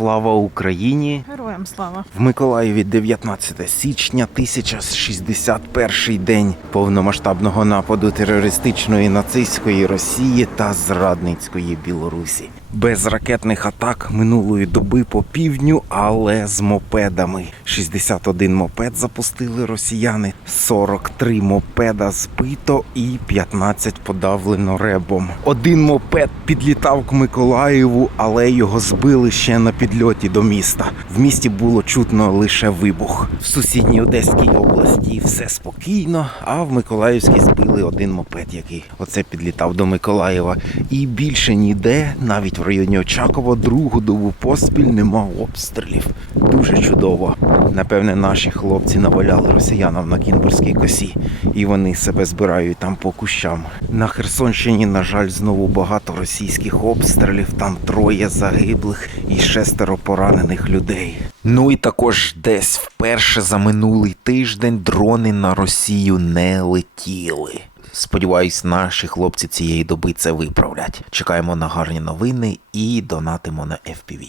Слава Україні! Героям слава. В Миколаєві 19 січня 1061 день повномасштабного нападу терористичної нацистської Росії та зрадницької Білорусі. Без ракетних атак минулої доби по півдню, але з мопедами. 61 мопед запустили росіяни, 43 мопеда збито і 15 подавлено ребом. Один мопед підлітав к Миколаєву, але його збили ще на підльоті до міста. В місті було чутно лише вибух. В сусідній Одеській області все спокійно, а в Миколаївській збили один мопед, який оце підлітав до Миколаєва. І більше ніде, навіть в районі Очакова, другу добу поспіль нема обстрілів. Дуже чудово. Напевне, наші хлопці наваляли росіянам на Кінбурзькій косі, і вони себе збирають там по кущам. На Херсонщині, на жаль, знову багато російських обстрілів. Там троє загиблих і шестеро поранених людей. Ну і також десь вперше за минулий тиждень дрони на Росію не летіли. Сподіваюсь, наші хлопці цієї доби це виправлять. Чекаємо на гарні новини і донатимо на FPV.